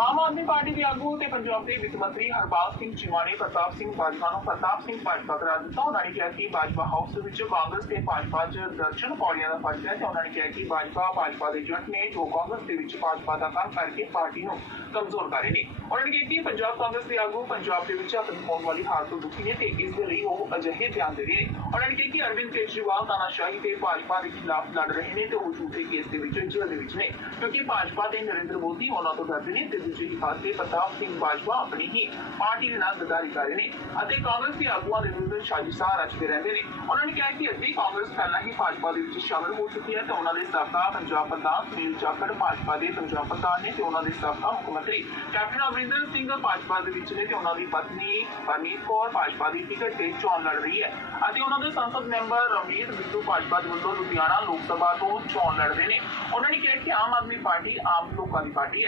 Aam Aadmi party ਦੇ ਆਗੂ ਤੇ ਪੰਜਾਬ ਦੇ ਵਿੱਤ ਮੰਤਰੀ ਹਰਪਾਲ ਸਿੰਘ ਚੀਮਾ ਨੇ ਪ੍ਰਤਾਪ ਸਿੰਘ ਬਾਜਵਾ ਨੂੰ ਪ੍ਰਤਾਪ ਸਿੰਘ ਭਾਜਪਾ ਕਰਾ ਦਿੱਤਾ। ਉਹਨਾਂ ਨੇ ਕਿਹਾ ਕਿ ਬਾਜਵਾ ਹਾਊਸ ਵਿੱਚ ਕਾਂਗਰਸ ਤੇ ਭਾਜਪਾ 'ਚ ਦਰਸ਼ਨ ਪੌੜੀਆਂ ਦਾ ਫ਼ਰਕ ਹੈ ਤੇ ਉਹਨਾਂ ਨੇ ਕਿਹਾ ਕਿ ਬਾਜਵਾ ਭਾਜਪਾ ਦੇ ਜੱਟ ਨੇ ਜੋ ਕਾਂਗਰਸ ਦੇ ਵਿੱਚ ਭਾਜਪਾ ਦਾ ਕੰਮ ਕਰਕੇ ਪਾਰਟੀ ਨੂੰ ਕਮਜ਼ੋਰ ਕਰ ਰਹੇ ਨੇ। ਉਹਨਾਂ ਨੇ ਕਿਹਾ ਕਿ ਪੰਜਾਬ ਕਾਂਗਰਸ ਦੇ ਆਗੂ ਪੰਜਾਬ ਦੇ ਵਿੱਚ ਆਪਣੀ ਹੋਣ ਵਾਲੀ ਹਾਰ ਤੋਂ ਦੁਖੀ ਨੇ ਤੇ ਇਸ ਦੇ ਲਈ ਉਹ ਅਜਿਹੇ ਧਿਆਨ ਦੇ ਰਹੇ ਨੇ। ਉਹਨਾਂ ਨੇ ਕਿਹਾ ਕਿ ਅਰਵਿੰਦ ਕੇਜਰੀਵਾਲ, ਤਾਨਾਸ਼ਾਹੀ ਤੇ ਭਾਜਪਾ ਦੇ ਖਿਲਾਫ ਲੜ ਰਹੇ ਨੇ ਤੇ ਉਹ ਝੂਠੇ ਕੇਸ ਦੇ ਵਿੱਚ ਜੇਲ੍ਹ ਦੇ ਵਿੱਚ ਨੇ। ਕਿਉਂਕਿ ਭਾਜਪਾ ਦੇ ਨਰਿੰਦਰ ਮੋਦੀ ਉਹਨਾਂ ਤੋਂ ਡਰਦੇ ਨੇ ਤੇ ਦੂਜੇ ਪਾਸੇ ਪ੍ਰਤਾਪ ਸਿੰਘ ਬਾਜਵਾ ਆਪਣੀ ਹੀ ਪਾਰਟੀ ਦੇ ਨਾਲ ਗਦਾਰੀ ਕਰ ਰਹੇ ਨੇ ਅਤੇ ਕਾਂਗਰਸ ਦੇ ਆਗੂਆਂ ਦੇ ਵਿਰੁੱਧ ਸਾਜ਼ਿਸ਼ਾਂ ਰਚਦੇ ਰਹਿੰਦੇ ਨੇ। ਉਹਨਾਂ ਨੇ ਕਿਹਾ ਕਿ ਅੱਧੀ ਕਾਂਗਰਸ ਪਹਿਲਾਂ ਹੀ ਭਾਜਪਾ ਦੇ ਵਿੱਚ ਸ਼ਾਮਲ ਹੋ ਚੁੱਕੀ ਹੈ ਤੇ ਉਹਨਾਂ ਦੇ ਸਾਬਕਾ ਪੰਜਾਬ ਪ੍ਰਧਾਨ ਸੁਨੀਲ ਜਾਖੜ ਭਾਜਪਾ ਦੇ ਪੰਜਾਬ ਪ੍ਰਧਾਨ ਨੇ ਤੇ ਉਹਨਾਂ ਦੇ ਸਾਬਕਾ ਮੁੱਖ ਮੰਤਰੀ ਕੈਪਟਨ ਅਮਰਿੰਦਰ ਸਿੰਘ ਭਾਜਪਾ ਦੇ ਵਿੱਚ ਨੇ ਤੇ ਉਹਨਾਂ ਦੀ ਪਤਨੀ ਪਰਨੀਤ ਕੌਰ ਭਾਜਪਾ ਦੀ ਟਿਕਟ ਤੇ ਚੋਣ ਲੜ ਰਹੀ ਹੈ ਅਤੇ ਉਹਨਾਂ ਦੇ ਸੰਸਦ ਮੈਂਬਰ ਰਮਨੀਤ ਬਿੱਟੂ ਭਾਜਪਾ ਦੇ ਵੱਲੋਂ ਲੁਧਿਆਣਾ ਲੋਕ ਸਭਾ ਤੋਂ ਚੋਣ ਲੜਦੇ ਨੇ। ਉਹਨਾਂ ਨੇ ਕਿਹਾ ਕਿ ਆਮ ਆਦਮੀ ਪਾਰਟੀ ਆਮ ਲੋਕਾਂ ਦੀ ਪਾਰਟੀ ਹੈ।